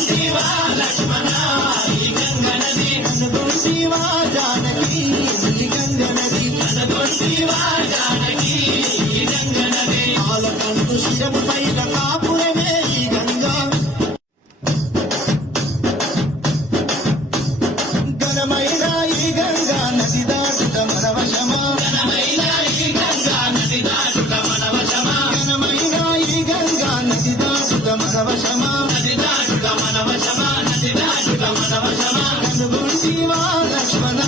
కనుగొంటివా లక్ష్మణ ఈ గంగా నది కనుగొంటివా జానకి ఈ గంగా నది కనుగొంటివా జానకి ఈ గంగా నది పాలకంటు శిరము పైన కాపురమే ఈ గంగా ఘనమైన ఈ గంగా నది దాటుట మన వశమా ఘనమైన ఈ గంగా నది దాటుట మన వశమా ఘనమైన ఈ గంగా నది దాటుట మన వశమా నది దాటుట మన వశమా నది దాటుట మన వశమా కనుగొంటివా లక్ష్మణ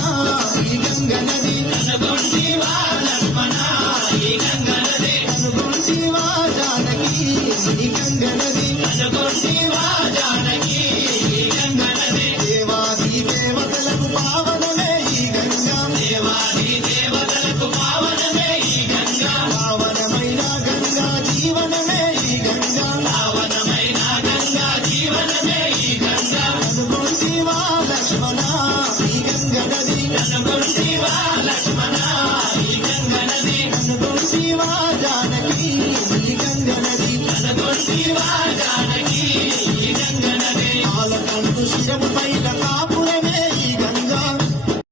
ఈ గంగా నది కనుగొంటివా లక్ష్మణ ఈ గంగా నది కనుగొంటివా జానకి ఈ గంగా నది కనుగొంటివా జానకి ఈ గంగా నది దేవాది దేవతలకు పావనమే ఈ గంగా దేవాది దేవతలకు పావనమే ఈ గంగా పావనమైన గంగా జీవనమే ఈ గంగా పావనమైన గంగా జీవనమే ఈ గంగా కనుగొంటివా లక్ష్మణ ఈ గంగా నది కనుగొంటివా లక్ష్మణ ఈ గంగా నది కనుగొంటివా జానకి ఈ గంగా నది కనుగొంటివా జానకి ఈ గంగా నది పాలకంటు శిరము పైన